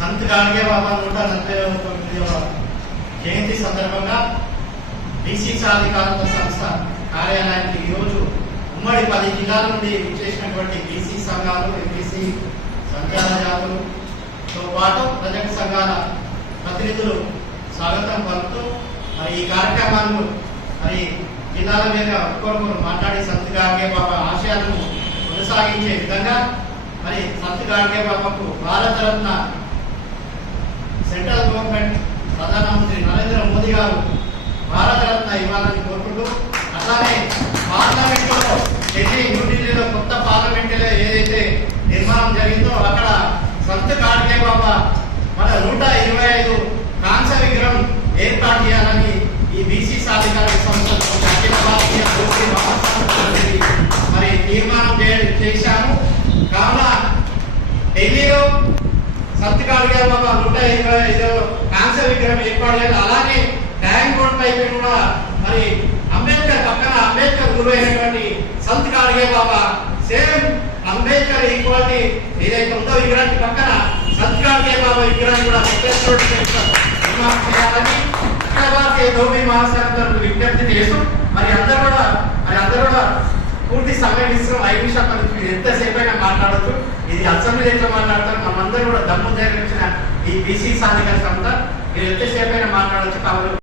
సంత్ గాడ్గే బాబా నూట నలభై తొమ్మిదవ జయంతి సందర్భంగా బీసీ సాధికారత సంస్థ కార్యాలయానికి ఈరోజు ఉమ్మడి పది జిల్లాల నుండి విచ్చేసినటువంటి బీసీ సంఘాలు ఎంబీసీ సంఘాలతో పాటు ప్రజల సంఘాల ప్రతినిధులు స్వాగతం పలుకుతూ మరి ఈ కార్యక్రమాలను మరి జిల్లాల మీద ఒక్కొక్కరు మాట్లాడి సంత్ గాడ్గే బాబా ఆశయాలను కొనసాగించే విధంగా మరి సంత్ గాడ్గే బాబాకు భారతరత్న సెంట్రల్ గవర్నమెంట్ ప్రధానమంత్రి నరేంద్ర మోదీ గారు భారతరత్న ఇవ్వాలని కోరుకుంటూ అట్లానే పార్లమెంట్లో ఢిల్లీ న్యూఢిల్లీలో కొత్త పార్లమెంట్ ఏదైతే నిర్మాణం జరిగిందో అక్కడ సంత కార్కే బాబా మన నూట ఇరవై ఐదు కాంస విగ్రహం ఏర్పాటు చేయాలని ఈ బీసీ సాధికారిక సంస్థ భారతీయ మరి తీర్మానం చేశాము. కావున ఢిల్లీలో సత్యకాళిగా బాబా నూట ఇరవై ఐదు కాంస్య విగ్రహం ఏర్పాటు చేయాలి. అలానే ట్యాంక్ రోడ్ పైన కూడా మరి అంబేద్కర్ పక్కన అంబేద్కర్ గురువైనటువంటి సంత్ కాళిగే బాబా సేమ్ అంబేద్కర్ ఈక్వాలిటీ ఏదైతే ఉందో విగ్రహానికి పక్కన సంత్ కాళిగే బాబా విగ్రహాన్ని కూడా నెక్లెస్ నిర్మాణం చేయాలని అఖిల భారతీయ విజ్ఞప్తి చేస్తూ మరి అందరూ కూడా మరి అందరూ కూడా పూర్తి సమయం ఇస్తున్నాం ఐదు నిమిషాల మీరు ఎంతసేపు అయినా మాట్లాడచ్చు. ఇది అసెంబ్లీ ఎట్లా మాట్లాడతారు? కూడా దమ్ము ధరించిన ఇచ్చిన ఈ బీసీ సాధికార సంస్థ మీరు ఎంతసేపైనా మాట్లాడచ్చు కావాలి.